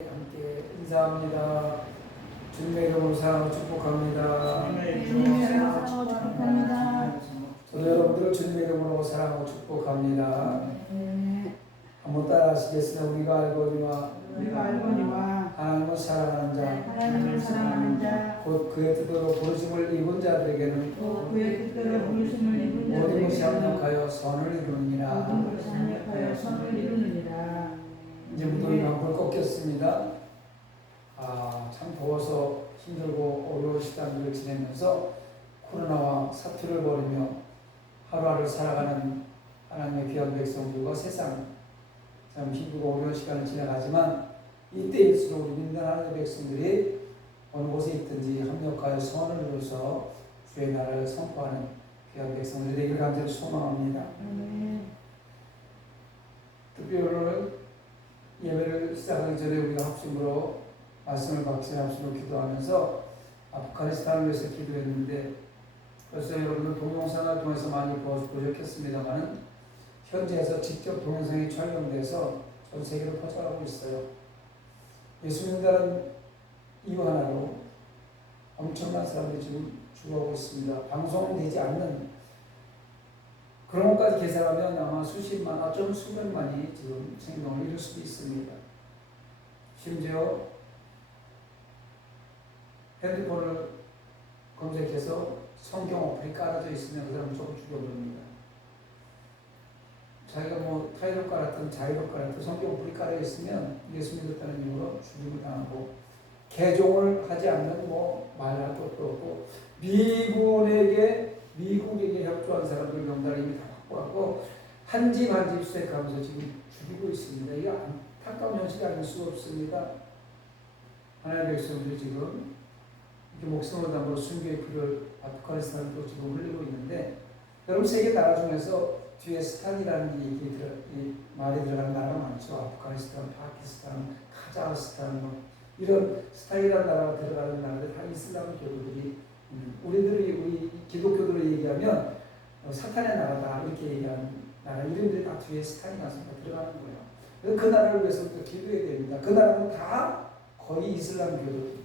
함께 인사합니다. 주님의 이름으로 사랑하고 축복합니다. 저도 여러분들을 주님의 이름으로 사랑하고 축복합니다. 한번 따라 하시겠습니다. 우리가 알거니와 하나님을 사랑하는 자, 곧 그의 뜻대로 부르심을 입은 자들에게는 모든 것이 합력하여 선을 이루느니라. 이제부터 이만큼 꺾였습니다. 참 더워서 힘들고 어려운 시간들을 지내면서 코로나와 사투를 벌이며 하루하루 살아가는 하나님의 귀한 백성들과 세상 참 힘들고 어려운 시간을 지나가지만 이때일수록 우리 믿는 하나님의 백성들이 어느 곳에 있든지 합력하여 선을 이루어서 주의 나라를 선포하는 귀한 백성들이 되기를 간절히 소망합니다. 특별히 오늘 예배를 시작하기 전에 우리가 합심으로 말씀을 박진함으로 기도하면서 아프가니스탄을 위해서 기도했는데 벌써 여러분들 동영상을 통해서 많이 보셨겠습니다만 현지에서 직접 동영상이 촬영돼서 전 세계로 퍼져가고 있어요. 예수 믿는다는 이유 하나로 엄청난 사람들이 지금 죽어가고 있습니다. 방송되지 않는 그런 것까지 계산하면 아마 수십만, 어쩌면 수백만이 지금 생명을 잃을 수도 있습니다. 심지어 핸드폰을 검색해서 성경 어플이 깔아져 있으면 그 사람을 조금 죽여버립니다. 자기가 뭐 타이로과 같은 자이로과 같은 성경 어플이 깔아 있으면 예수 믿었다는 이유로 죽임을 당하고 개종을 하지 않는 뭐 말할 것도 없고 미국에게 협조한 사람들 명단을 이미 다 확보하고 한 집 한 집 수색하면서 지금 죽이고 있습니다. 이게 안타까운 현실이 아닐 수 없습니다. 하나님의 백성들이 지금 이렇게 목숨을 담아 순교의 피를 아프가니스탄도 지금 흘리고 있는데 여러분 세계 나라 중에서 뒤에 스탄이라는 말이 들어가는 나라가 많죠. 아프가니스탄, 파키스탄, 카자흐스탄 이런 스탄이라는 나라가 들어가는 나라들 다 이슬람 교도들이 우리 기독교들을 얘기하면 사탄의 나라다 이렇게 얘기하는 나라 이름들이 다 뒤에 스탄이 나서 들어가는 거예요. 그래서 그 나라를 위해서 또 기도해야 됩니다. 그 나라는 다 거의 이슬람 교도들이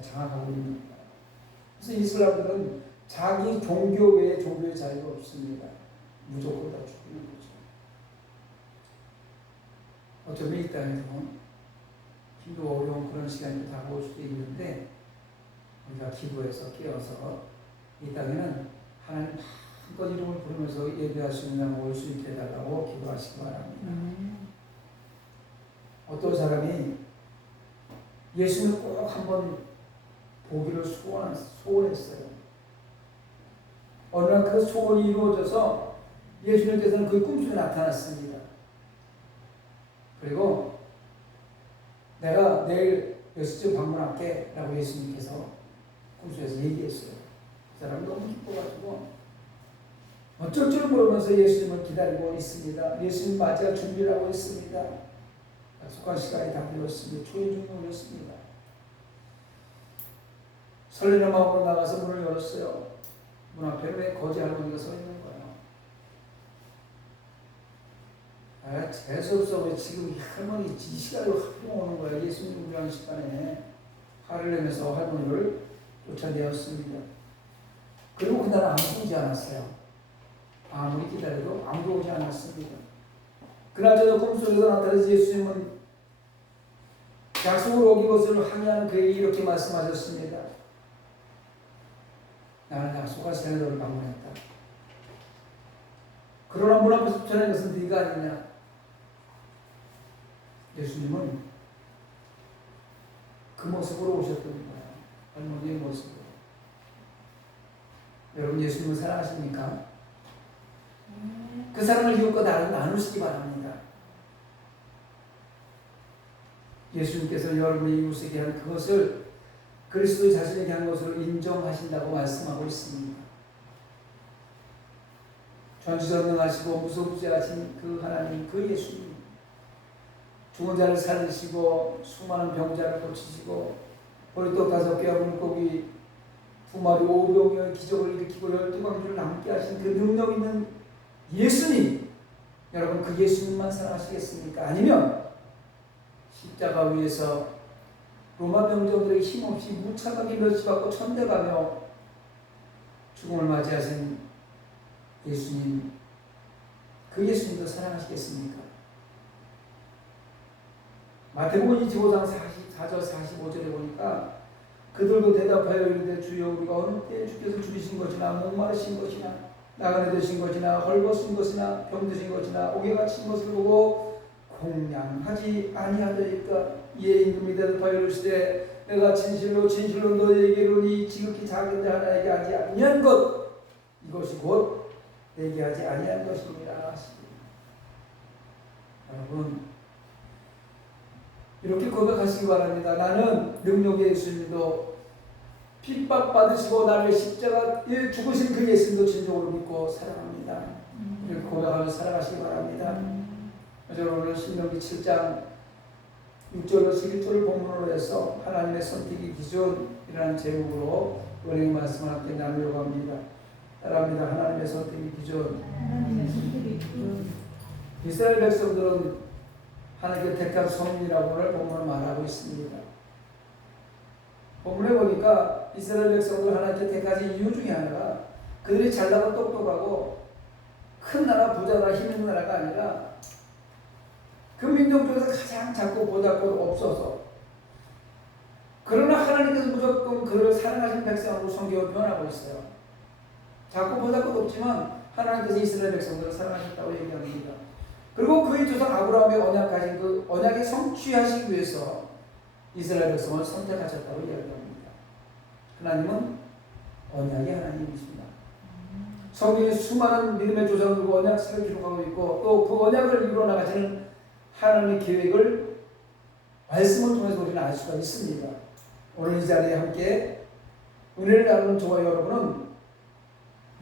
장악하고 있는 거예요. 그래서 이슬람들은 자기 종교 외에 종교의 자유가 없습니다. 무조건 다 죽이는 거죠. 어쩌면 이 땅에서 힘들고 어려운 그런 시간이 다가올 수도 있는데 우리가 기도해서 깨어서 이 땅에는 하나님 한껏 이름을 부르면서 예배할 수 있는 날 올 수 있게 해달라고 기도하시기 바랍니다. 어떤 사람이 예수를 꼭 한번 보기를 소원했어요. 어느 날 그 소원이 이루어져서 예수님께서는 그 꿈속에 나타났습니다. 그리고 내가 내일 몇 시쯤 방문할게 라고 예수님께서 꿈속에서 얘기했어요. 그 사람이 너무 기뻐가지고 어쩔 줄 모르면서 예수님을 기다리고 있습니다. 예수님 맞이할 준비를 하고 있습니다. 약속한 시간이 다 되었습니다. 초인종이 울렸습니다. 설레는 마음으로 나가서 문을 열었어요. 문 앞에 왜 거지 할머니가 서 있는 거예요? 재수없어. 왜 지금 이 할머니 이 시간에 하필 오는 거야? 예수님 우리하는 시간에 화를 내면서 할머니를 쫓아내었습니다. 그리고 그날 아무도 오지 않았어요. 아무리 기다려도 아무도 오지 않았습니다. 그날 저녁 꿈속에서 나타나서 예수님은 약속을 어긴 것을 항의하는 그에게 이렇게 말씀하셨습니다. 나는 약속한 시간에 너를 방문했다. 그러나 문 앞에서 쫓아낸 것은 네가 아니냐. 예수님은 그 모습으로 오셨던 거야. 할머니의 모습으로. 여러분 예수님을 사랑하십니까? 그 사랑을 이웃과 나누시기 바랍니다. 예수님께서 여러분의 이웃에게 한 그것을 그리스도 자신에게 한 것으로 인정하신다고 말씀하고 있습니다. 전지전능하시고 무소부재하신 그 하나님, 그 예수님, 죽은 자를 살리시고 수많은 병자를 고치시고 보리떡 5개와 물고기 2마리 5병의 기적을 일으키고 12광주를 남게 하신 그 능력 있는 예수님, 여러분 그 예수님만 사랑하시겠습니까? 아니면 십자가 위에서 로마 병정들에게 힘없이 무참하게 멸시받고 천대가며 죽음을 맞이하신 예수님, 그 예수님도 사랑하시겠습니까? 마태복음 25장 44절 45절에 보니까 그들도 대답하여 이르되 주여 우리가 어느 때에 주께서 죽이신 것이나 목마르신 것이나 나그네 되신 것이나 헐벗은 것이나 병드신 것이나 옥에 갇힌 것을 보고 공양하지 아니하더이까. 이에 임금이 대답하여 이르시되 내가 진실로 진실로 너희에게 이르노니 지극히 작은 자 하나에게 하지 아니한 것 이것이 곧 내게 하지 아니한 것입니다. 여러분 이렇게 고백하시기 바랍니다. 나는 능력의 예수님도 핍박받으시고 나를 십자가에 죽으신 그 예수님도 진정으로 믿고 사랑합니다. 이렇게 고백하면서 살아가시기 바랍니다. 오늘 신명기 7장 6절로 11절을 본문으로 해서 하나님의 선택의 기준이라는 제목으로 은혜의 말씀을 함께 나누려고 합니다. 따라합니다. 하나님의 선택의 기준. 이스라엘 백성들은 하나님께 택한 성민이라고 오늘 본문을 말하고 있습니다. 본문에 보니까 이스라엘 백성들 하나님께 택하신 이유 중에 하나가 그들이 잘나고 똑똑하고 큰 나라, 부자나 힘 있는 나라가 아니라 그 민족 중에서 가장 작고 보잘것 없어서, 그러나 하나님께서 무조건 그를 사랑하신 백성으로 성경을 변하고 있어요. 작고 보잘것 없지만 하나님께서 이스라엘 백성들을 사랑하셨다고 얘기합니다. 그리고 그의 조상 아브라함의 언약하신 그 언약에 성취하시기 위해서 이스라엘 백성을 선택하셨다고 이야기합니다. 하나님은 언약의 하나님이십니다. 성경에 수많은 믿음의 조상들과 언약식을 기록하고 있고 또 그 언약을 이루어 나가시는 하나님의 계획을 말씀을 통해서 우리는 알 수가 있습니다. 오늘 이 자리에 함께 은혜를 나누는 저와 여러분은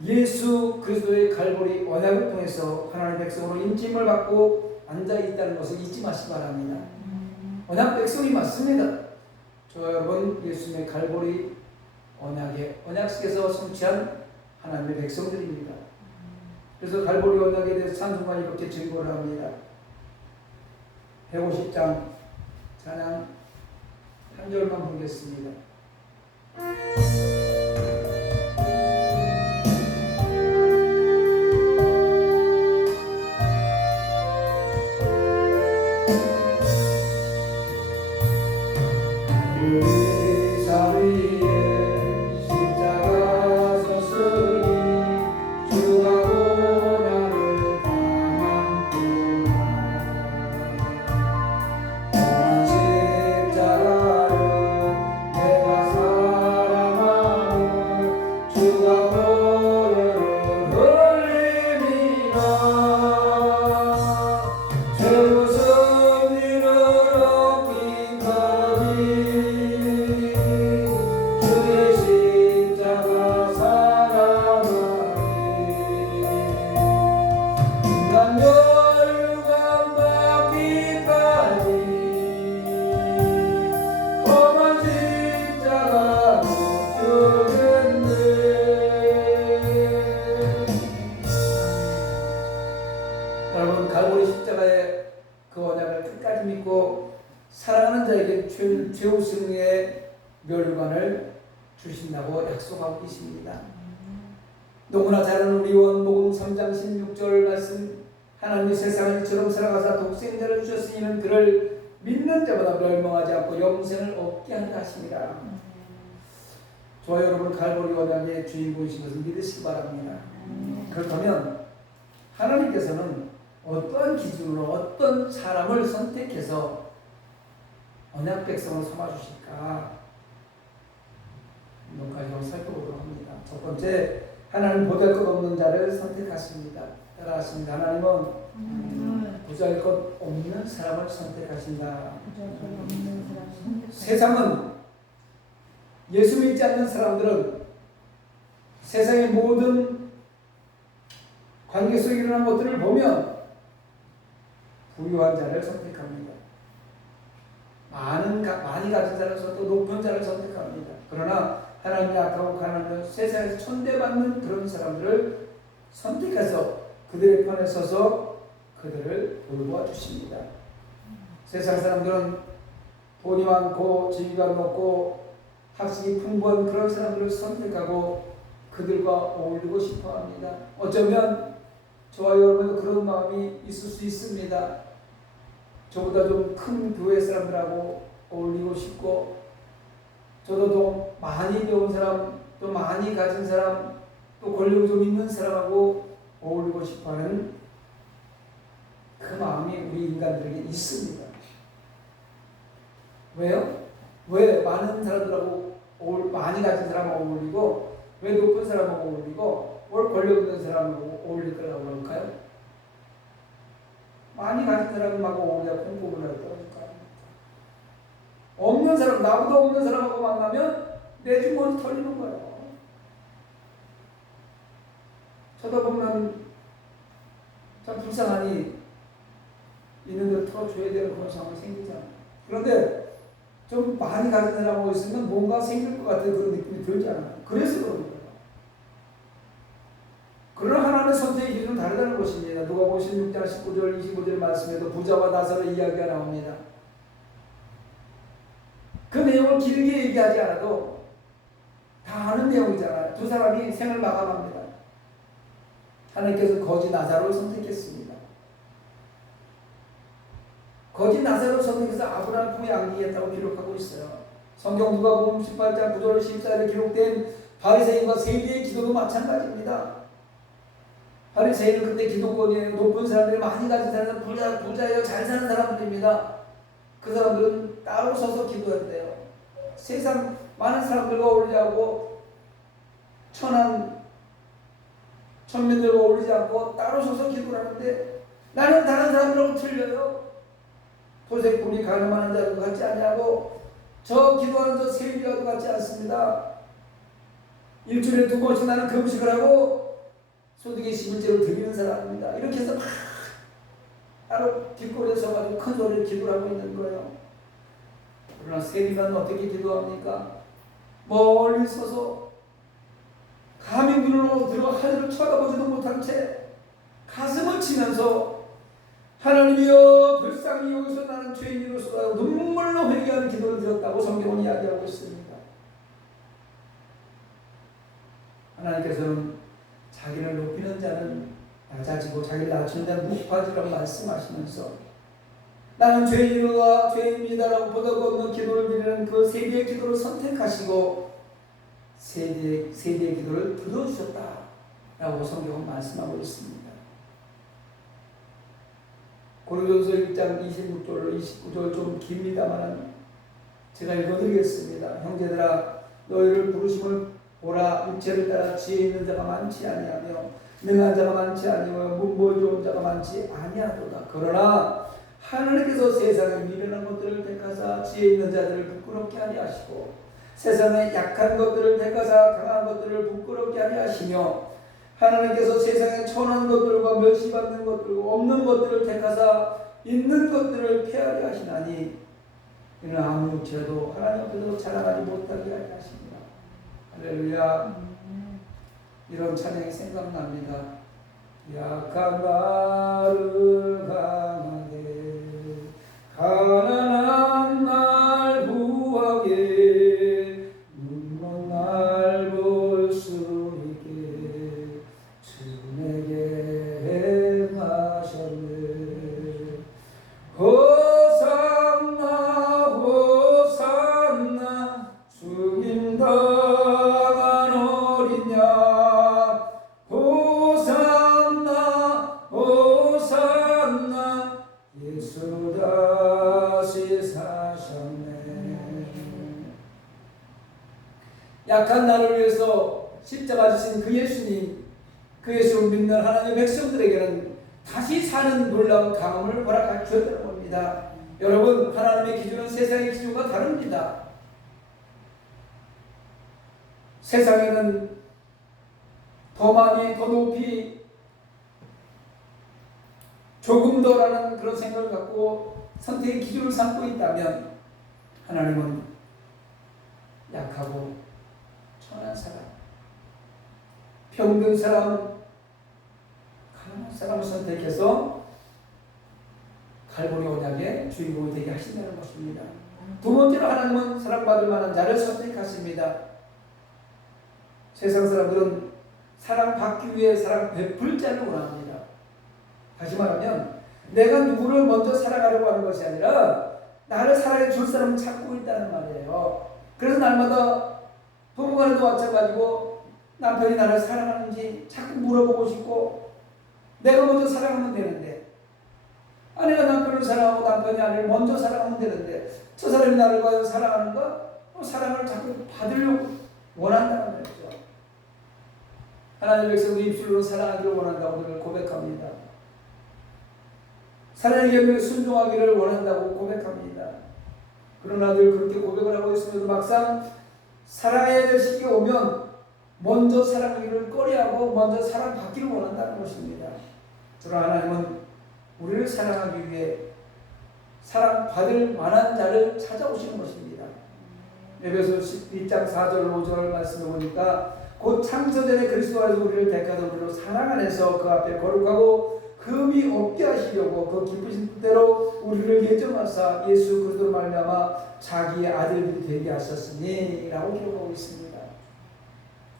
예수 그리스도의 갈보리 언약을 통해서 하나님의 백성으로 인침을 받고 앉아있다는 것을 잊지 마시기 바랍니다. 언약 백성이 맞습니다. 저와 여러분 예수님의 갈보리 언약식에서 성취한 하나님의 백성들입니다. 그래서 갈보리 언약에 대해서 찬송가 이렇게 증거를 합니다. 150장 찬양 한 절만 보겠습니다. 여러분 갈보리 십자가의 그 언약을 끝까지 믿고 사랑하는 자에게 최우승의 멸관을 주신다고 약속하고 계십니다. 너무나 잘 아는 우리 요한복음 3장 16절 말씀, 하나님이 세상을 이처럼 사랑하사 독생자를 주셨으니 이는 그를 믿는 자보다 멸망하지 않고 영생을 얻게 한다 하십니다. 저와 여러분 갈보리 언약의 주인공이신 것을 믿으시기 바랍니다. 그렇다면 하나님께서는 어떤 기준으로 어떤 사람을 선택해서 언약 백성을 삼아주실까? 몇가지 좀 살펴보도록 합니다. 첫 번째, 하나님 보잘것없는 자를 선택하십니다. 따라하십니다. 하나님은 보잘것없는 사람을 선택하신다. 세상은 예수 믿지 않는 사람들은 세상의 모든 관계 속에 일어난 것들을 보면 부유한 자를 선택합니다. 많이 가진 자를 선택하고 높은 자를 선택합니다. 그러나 하나님의 악하고 가난한 세상에서 천대받는 그런 사람들을 선택해서 그들의 편에 서서 그들을 돌보아 주십니다. 세상 사람들은 돈이 많고 지위가 높고 학식이 풍부한 그런 사람들을 선택하고 그들과 어울리고 싶어 합니다. 어쩌면 저와 여러분도 그런 마음이 있을 수 있습니다. 저보다 좀 큰 교회 사람들하고 어울리고 싶고, 저도 더 많이 배운 사람, 또 많이 가진 사람, 또 권력이 좀 있는 사람하고 어울리고 싶어하는 그 마음이 우리 인간들에게 있습니다. 왜요? 왜 많은 사람들하고 많이 가진 사람하고 어울리고, 왜 높은 사람하고 어울리고, 왜 권력 있는 사람하고 어울릴 거라고 그럴까요? 많이 가진 사람하고 어울려야 공부를 할 거니까. 없는 사람, 나보다 없는 사람하고 만나면 내 주머니 털리는 거예요. 쳐다보면 참 불쌍하니 있는 대로 털어줘야 되는 그런 상황이 생기잖아요. 그런데 좀 많이 가진 사람하고 있으면 뭔가 생길 것 같은 그런 느낌이 들잖아요. 그래서 그런 거예요. 그러나 하나님의 선택의 기준은 다르다는 것입니다. 누가복음 16장 19절 25절 말씀에도 부자와 나사로의 이야기가 나옵니다. 그 내용을 길게 얘기하지 않아도 다 아는 내용이잖아요. 두 사람이 생을 마감합니다. 하나님께서 거지 나사로를 선택했습니다. 거지 나사로를 선택해서 아브라함 품에 안기겠다고 기록하고 있어요. 성경 누가복음 18장 9절 14절에 기록된 바리새인과 세리의 기도도 마찬가지입니다. 바리새인은 그때 기독권이 높은 사람들이 많이 가진 사람은 부자예요. 잘 사는 사람들입니다. 그 사람들은 따로 서서 기도했대요. 세상 많은 사람들과 어울리지 천민들과 어울리지 않고 따로 서서 기도를 하는데, 나는 다른 사람들하고 틀려요. 도색꾼이 가늠하는 자도 같지 않냐고, 저 기도하는 저 세리와도 같지 않습니다. 일주일에 2번씩 나는 금식을 하고 소득의 11조를 드리는 사람입니다. 이렇게 해서 막 따로 길거리에 서가지고 큰 소리를 기도를 하고 있는 거예요. 그러나 세리는 어떻게 기도합니까? 멀리 서서 감히 눈으로 들어 하늘을 쳐다보지도 못한 채 가슴을 치면서 하나님이여 불쌍히 여기서 나는 죄인으로서 눈물로 회개하는 기도를 드렸다고 성경은 이야기하고 있습니다. 하나님께서는 자기를 높이는 자는 낮아지고 자기를 낮추는 자는 높아지라고 말씀하시면서 나는 죄인입니다라고 보다도 없는 기도를 드리는 그 세리의 기도를 선택하시고 세리의 기도를 들어주셨다라고 성경은 말씀하고 있습니다. 고린도전서 1장 26절 29절 좀 깁니다만 제가 읽어드리겠습니다. 형제들아 너희를 부르심을 보라. 육체를 따라 지혜 있는 자가 많지 아니하며 능한 자가 많지 아니하며 문벌 좋은 자가 많지 아니하도다. 그러나 하나님께서 세상에 미련한 것들을 택하사 지혜 있는 자들을 부끄럽게 하리 하시고 세상에 약한 것들을 택하사 강한 것들을 부끄럽게 하리 하시며 하나님께서 세상에 천한 것들과 멸시받는 것들과 없는 것들을 택하사 있는 것들을 폐하리 하시나니 이는 아무 육체도 하나님 앞에서 자랑하지 못하게 하리 하십니다. 할렐루야. 이런 찬양이 생각납니다. 약한 나를 강하게 가난한 날 구하게 눈먼 날 볼 수 있게 주 내게 행하셨네. 호산나 호산나 죽임 당한 어린 양 호산나 호산나 예수 다시 사셨네. 약한 나를 위해서 십자가 지신 그 예수님, 그 예수를 믿는 하나님의 백성들에게는 다시 사는 놀라운 강함을 허락해 주었다는 겁니다. 여러분, 하나님의 기준은 세상의 기준과 다릅니다. 세상에는 더 많이, 더 높이, 조금 더라는 그런 생각을 갖고 선택의 기준을 삼고 있다면 하나님은 약하고 천한 사람, 병든 사람, 가난한 사람을 선택해서 갈보리 언약의 주인공이 되게 하신다는 것입니다. 두 번째로 하나님은 사랑받을 만한 자를 선택하십니다. 세상 사람들은 사랑받기 위해 사랑 베풀 자를 원합니다. 다시 말하면 내가 누구를 먼저 사랑하려고 하는 것이 아니라 나를 사랑해 줄 사람을 찾고 있다는 말이에요. 그래서 날마다 부부간에도 마찬가지고 남편이 나를 사랑하는지 자꾸 물어보고 싶고 내가 먼저 사랑하면 되는데 아내가 남편을 사랑하고 남편이 아내를 먼저 사랑하면 되는데 저 사람이 나를 과연 사랑하는가? 사랑을 자꾸 받으려고 원한다는 거죠. 하나님의 백성들이 입술로 사랑하기를 원한다고 오늘 고백합니다. 사랑의 계명에 순종하기를 원한다고 고백합니다. 그러나 늘 그렇게 고백을 하고 있으면서 막상 사랑해야 될 시기가 오면 먼저 사랑하기를 꺼려하고 먼저 사랑받기를 원한다는 것입니다. 그러나 하나님은 우리를 사랑하기 위해 사랑받을 만한 자를 찾아오시는 것입니다. 에베소 12장 4절 5절 말씀을 보니까 곧 창세전에 그리스도 안에서 우리를 택하사 우리로 사랑 안에서 그 앞에 거룩하고 흠이 없게 하시려고 그 기쁘신 뜻대로 우리를 예정하사 예수 그리스도로 말미암아 자기의 아들들이 되게 하셨으니 라고 기록하고 있습니다.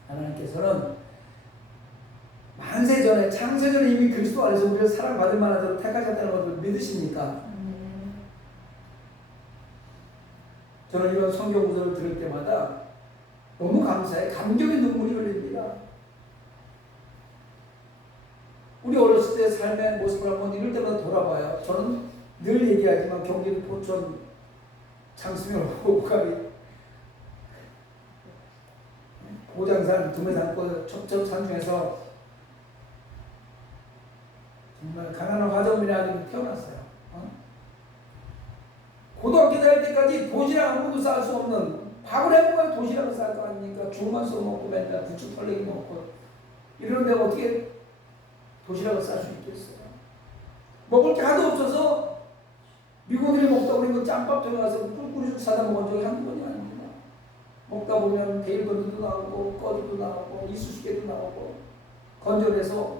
하나님께서는 만세전에 창세전에 이미 그리스도 안에서 우리를 사랑받을 만한 자로 택하셨다는 것을 믿으십니까? 저는 이런 성경 구절을 들을 때마다 너무 감사해. 감격의 눈물이 흘립니다. 우리 어렸을 때 삶의 모습을 한번 이럴 때마다 돌아봐요. 저는 늘 얘기하지만 경기도 포천 장수면 오가리 고장산 두메산골 첩첩산 중에서 정말 가난한 화정민의 아들이 태어났어요. 고등학교 다닐 때까지 도시락 한 번도 쌀 수 없는 밥을 해먹어야 도시락을 쌀 거 아닙니까? 죽만 써먹고 맨날 부추 털레기 먹고 이러는데 어떻게 도시락을 쌀 수 있겠어요? 먹을 게 하도 없어서 미국들이 먹다 보니 그 짬밥통에 가서 꿀꿀이죽 사다 먹은 적이 한두 번이 아닙니다. 먹다 보면 베일건드도 나오고 꺼리도 나오고 이쑤시개도 나오고 건져내서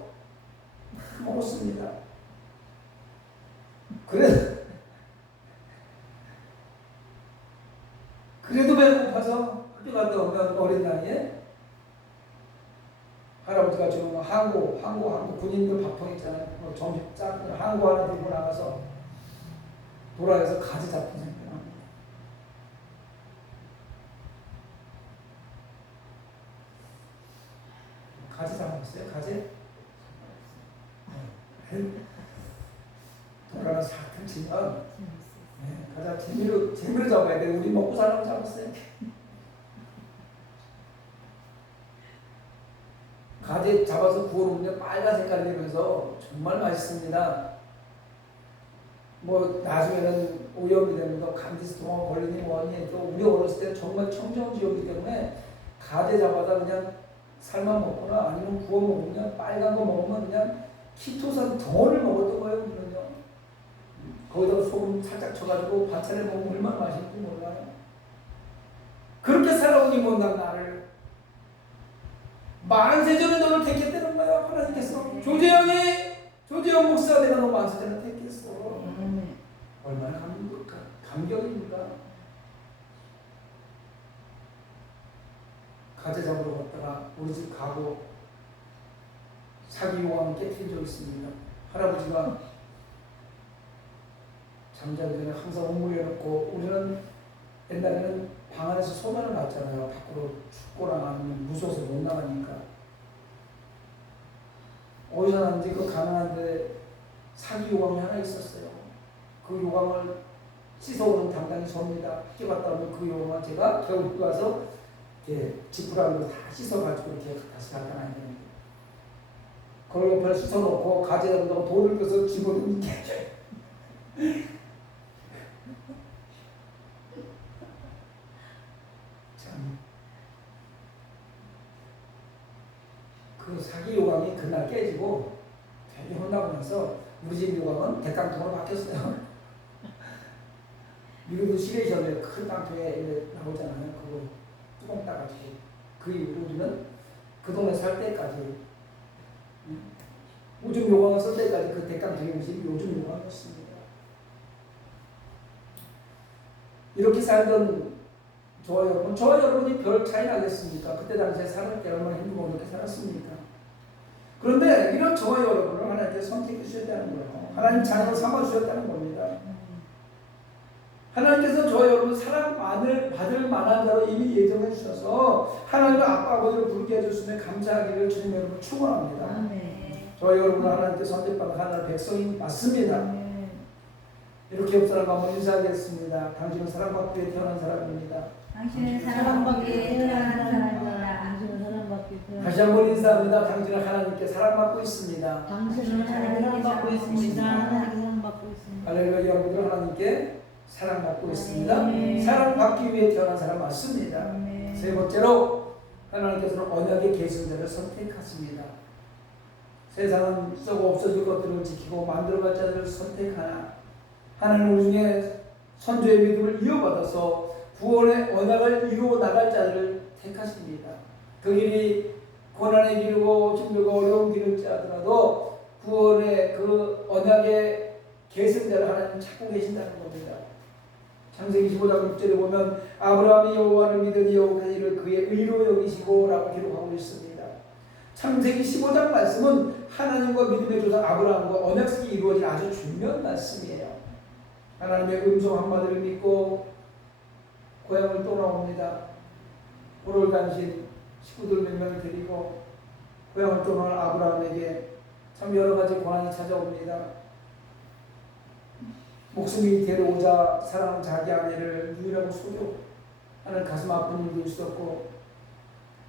먹었습니다. 그래도 배고파서 학교 갔다 오면 어린 나이에 할아버지가 주는 항구 군인들 밥통 있잖아요. 점심 짠 항구 하나 들고 나가서 돌아가서 가지 잡힌 생각합니다. 가지 잡았어요? 가지? 돌아가서 살짝 치면 가자 재미로 잡아야 돼. 우리 먹고 살라고 잡았어요. 가지 잡아서 구워놓으면 빨간 색깔이 되면서 정말 맛있습니다. 뭐 나중에는 오염이 됩니다. 간디스토마 걸리니 뭐니 또 우리 어렸을 때 정말 청정지역이기 때문에 가지 잡아다 그냥 삶아 먹거나 아니면 구워 먹으면 빨간 거 먹으면 그냥 키토산 덩어리를 먹었던 거예요. 우리는요. 거기다가 소금 살짝 쳐가지고 반찬에 먹으면 얼마나 맛있는지 몰라요. 그렇게 살아오니 못난 나를 만세전에 너를 택했다는 거예요. 하나님께서 조재영 목사가 내가 너 만세전에 택했어. 얼마나 감격입니까? 가재 잡으러 갔다가 우리 집 가고 사기 요강을 깨뜨린 적이 있습니다. 할아버지가 잠자기 전에 항상 옷무게 놓고 우리는 옛날에는 방 안에서 소변을 봤잖아요. 밖으로 춥거나 아니면 무서워서 못 나가니까. 어디서 났는지 그 가난한데 사기 요강이 하나 있었어요. 그 요강을 씻어오는 담당이 접니다. 학교 갔다 오면 그 요강을 제가 겨우 가서 지푸라기로 다 씻어가지고 이렇게 다시 갖다 놔야 되는데 그걸 옆에 씻어놓고 가지다 놓고 돌을 껴서 집어넣는 게 참. 그 사기 요강이 그날 깨지고 되게 혼나고 나서 우리 집 요강은 대깡통으로 바뀌었어요. 미국도 시레이션에 큰 땅통에 나오잖아요. 그거 뚜껑 따가지고 그 이후로 우리는 그 동네 살 때까지 요즘 요강을 쓸 때까지 그 대깡통이 우리 집 요즘 요강이었습니다. 이렇게 살던 저와 여러분이 별 차이 나겠습니까? 그때 당시에 살을 때 얼마나 힘들고 어떻게 살았습니까? 그런데 이런 저와 여러분을 하나님께서 선택해 주셨다는 거예요. 하나님 자녀로 삼아 주셨다는 겁니다. 하나님께서 저와 여러분 사랑을 받을 만한 자로 이미 예정해 주셔서 하나님의 아빠 아버지를 부르게 해주시면 감사하기를 주님 여러분 축원합니다. 저와 여러분 하나님께 선택받은 하나님의 백성이 맞습니다. 이렇게 옆 사람과 한번 인사하겠습니다. 당신은 사랑받기 위해 태어난 사람입니다. 당신은 사랑받기 위해 태어난 사람입니다. 당신은 사랑받기 위해 다시 한번 인사합니다. 당신은 하나님께 사랑받고 있습니다. 당신은 사랑받고 있습니다. 하나님께 사랑받고 있습니다. 할렐루야. 여러분들 하나님께 사랑받고 있습니다. 사랑받기 위해 태어난 사람 맞습니다. 세 번째로 하나님께서는 언약의 계승자를 선택하십니다. 세상은 썩어 없어질 것들을 지키고 만들어갈 자들을 선택하나 하나님 우리 중에 선조의 믿음을 이어받아서 구원의 언약을 이루어 나갈 자들을 택하십니다. 그 길이 고난의 길이고 힘들고 어려운 길일지 하더라도 구원의 그 언약의 계승자를 하나님 찾고 계신다는 겁니다. 창세기 15장 6절에 보면 아브라함이 여호와를 믿으니 여호와가 이를 그의 의로 여기시고 라고 기록하고 있습니다. 창세기 15장 말씀은 하나님과 믿음의 조상 아브라함과 언약식이 이루어진 아주 중요한 말씀이에요. 하나님의 음성 한마디를 믿고 고향을 떠나옵니다. 보를 단신 식구들 몇 명을 데리고 고향을 떠나는 아브라함에게 참 여러 가지 고난이 찾아옵니다. 목숨이 데려오자 사랑하는 자기 아내를 유일하고 소유하는 가슴 아픈 일도 있었고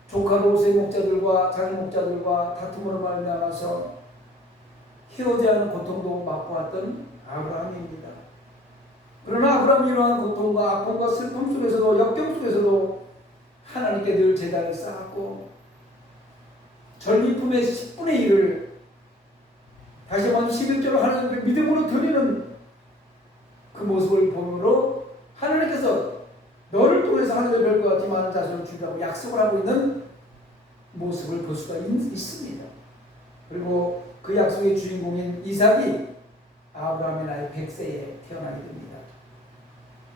조카 롯의 목자들과 자기 목자들과 다툼으로 말미암아서 헤어져야 하는 고통도 맛보았던 아브라함입니다. 그러나 아브라함이 이러한 고통과 아픔과 슬픔 속에서도 역경 속에서도 하나님께 늘 제단을 쌓았고 전리품의 10분의 1을 다시 한번 11절로 하나님께 믿음으로 드리는 그 모습을 보므로 하나님께서 너를 통해서 하늘의 별과 같이 많은 자손을 주리라고 약속을 하고 있는 모습을 볼 수가 있습니다. 그리고 그 약속의 주인공인 이삭이 아브라함의 나이 100세에 태어나게 됩니다.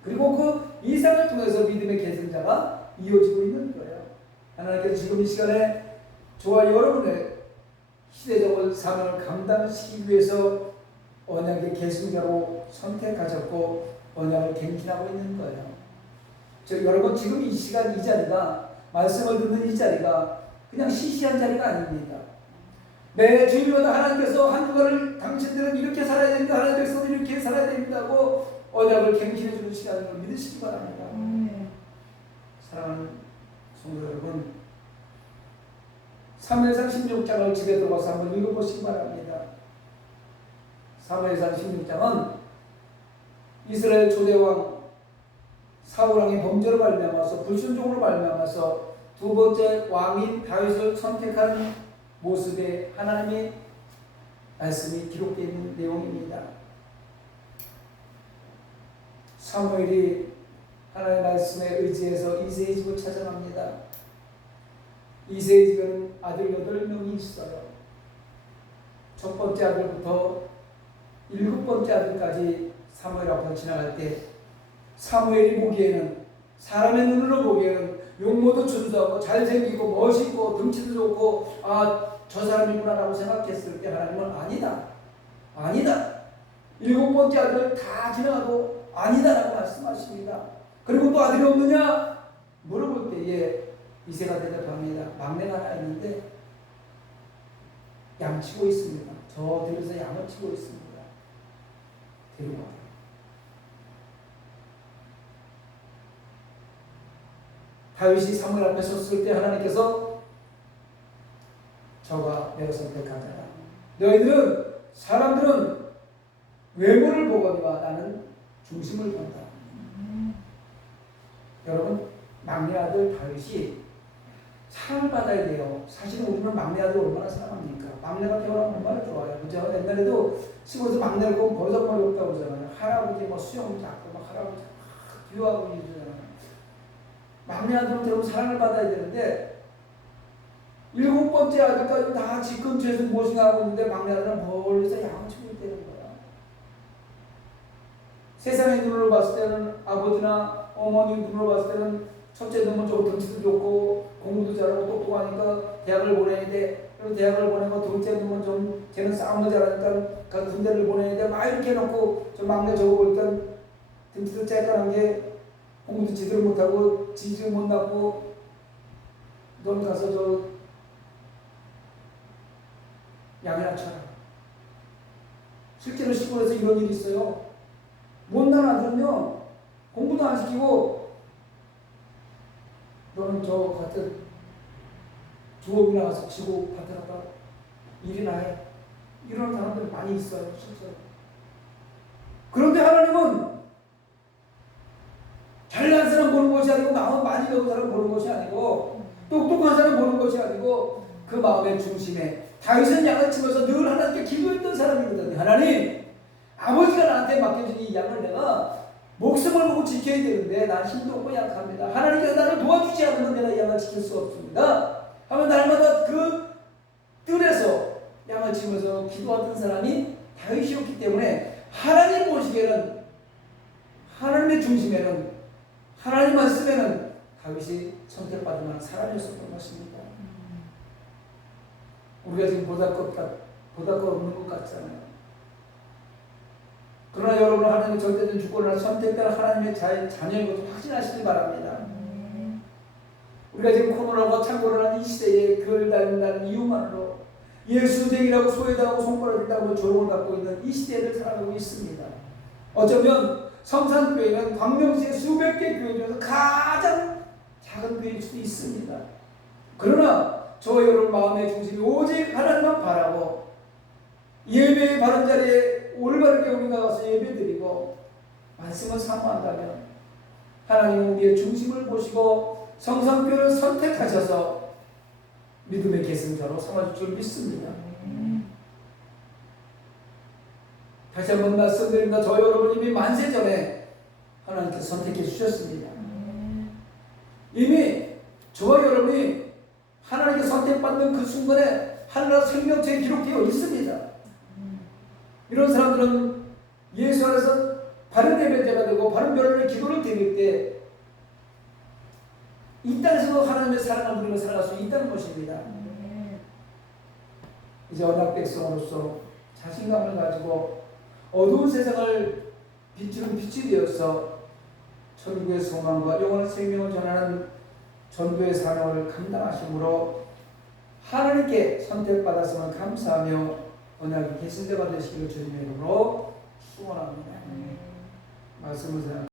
그리고 그 이삭을 통해서 믿음의 계승자가 이어지고 있는 거예요. 하나님께서 지금 이 시간에 저와 여러분의 시대적인 사명을 감당시키기 위해서 언약의 계승자로 선택하셨고 언약을 갱신하고 있는 거예요. 여러분 지금 이 시간 이 자리가 말씀을 듣는 이 자리가 그냥 시시한 자리가 아닙니다. 매 주일마다 하나님께서 한 주간을 당신들은 이렇게 살아야 됩니다. 하나님의 백성은 이렇게 살아야 됩니다고 언약을 갱신해 주는 시간을 믿으시기 바랍니다. 사랑하는 성도 여러분, 사무엘상 16장을 집에 들어가서 한번 읽어보시기 바랍니다. 사무엘상 16장은 이스라엘 초대왕 사울왕의 범죄로 말미암아서 불순종으로 말미암아서 두 번째 왕인 다윗을 선택한 모습에 하나님의 말씀이 기록되어 있는 내용입니다. 사무엘이 하나님의 말씀에 의지해서 이새의 집을 찾아갑니다. 이새의 집에는 아들 8명이 있어요. 첫 번째 아들부터 7번째 아들까지 사무엘 앞으로 지나갈 때 사무엘이 보기에는 사람의 눈으로 보기에는 용모도 준수하고 잘생기고 멋있고 등치도 좋고 저 사람이구나 라고 생각했을 때 하나님은 아니다. 7번째 아들 다 지나가도 아니다 라고 말씀하십니다. 그리고 또 아들이 없느냐 물어볼 때에 이새가 대답합니다. 막내가 하나 있는데 양치고 있습니다. 저 들에서 양을 치고 있습니다. 데리고 와요. 다윗이 사무엘 앞에 섰을 때 하나님께서 저가 내가 선택한 자다. 너희들은 사람들은 외모를 보거니와 나는 중심을 본다. 여러분 막내 아들 다윗이 사랑을 받아야 돼요. 사실은 우리는 막내 아들 얼마나 사랑합니까? 막내가 태어나면 얼마나 좋아요. 그죠? 옛날에도 시골에서 막내를 보면 버릇버릇 없다고 그러잖아요. 할아버지 수영 잡고 할아버지 비유하고 이러잖아요. 막내 아들은 대부분 사랑을 받아야 되는데 7번째 아들까지 다 집 근처에서 모싱하고 있는데 막내 아들은 멀리서 양치고 있다는 거야. 세상의 눈으로 봤을 때는 아버지나 어머니 눈으로 봤을 때는 첫째 놈은 좀 덩치도 좋고 공부도 잘하고 똑똑하니까 대학을 보내야 돼. 그리고 대학을 보내고 둘째 놈은 좀 쟤는 싸움도 잘하니까 그 군대를 보내야 돼. 막 이렇게 해놓고 좀 막내 저거 일단 덩치도 쬐깐한 게 공부도 제대로 못하고 지지도 못 낳고 넌 가서 저 양이나 쳐라. 실제로 시골에서 이런 일이 있어요. 못난 아들은요 공부도 안 시키고 너는 저 같은 주업이나 가서 지고 밭에 가서 일이나 해. 이런 사람들 많이 있어요. 실제로. 그런데 하나님은 잘난 사람 보는 것이 아니고 마음 많이 배운 사람 보는 것이 아니고 똑똑한 사람 보는 것이 아니고 그 마음의 중심에 다윗은 양을 치면서 늘 하나님께 기도했던 사람이거든요. 하나님, 아버지가 나한테 맡겨준 이 양을 내가 목숨을 보고 지켜야 되는데 난 힘도 없고 약합니다. 하나님께서 나를 도와주지 않으면 내가 이 양을 지킬 수 없습니다. 하면 날마다 그 뜰에서 양을 치면서 기도하던 사람이 다윗이었기 때문에 하나님 보시기에는 하나님의 중심에는 하나님만 쓰면은 다윗이 선택받을 만한 사람이었던 것입니다. 우리가 지금 보잘것 없는 것 같잖아요. 그러나 여러분 하나님의 절대적인 주권을 선택된 하나님의 자녀인 것을 확신하시기 바랍니다. 우리가 지금 코로나와 창고를 한 이 시대에 교회를 다닌다는 이유만으로 예수쟁이라고 소외당하고 손가락을 따고 조롱을 받고 있는 이 시대를 살아가고 있습니다. 어쩌면 성산교회는 광명시의 수백 개 교회 중에서 가장 작은 교회일 수도 있습니다. 그러나 저 여러분 마음의 중심이 오직 하나님만 바라고 예배의 바른 자리에 올바르게 우리가 가서 예배드리고 말씀을 사모한다면 하나님은 우리의 중심을 보시고 성산교회를 선택하셔서 믿음의 계승자로 삼아줄 줄 믿습니다. 다시 한번 말씀드립니다. 저 여러분 이미 만세전에 하나님께서 선택해 주셨습니다. 이미 저와 여러분이 하나님께 선택받는 그 순간에 하늘나라 생명체에 기록되어 있습니다. 이런 사람들은 예수 안에서 바른 예배자가 되고 바른 변론의 기도를 드릴 때 이 땅에서도 하나님의 사랑을 누리며 살아갈 수 있다는 것입니다. 이제 언약 백성으로서 자신감을 가지고 어두운 세상을 비추는 빛이 되어서 천국의 소망과 영원한 생명을 전하는 전도의 사명을 감당하심으로 하나님께 선택받았음을 감사하며 언약이 계신 데가 되시기를 주님의 이름으로 축원합니다. 말씀을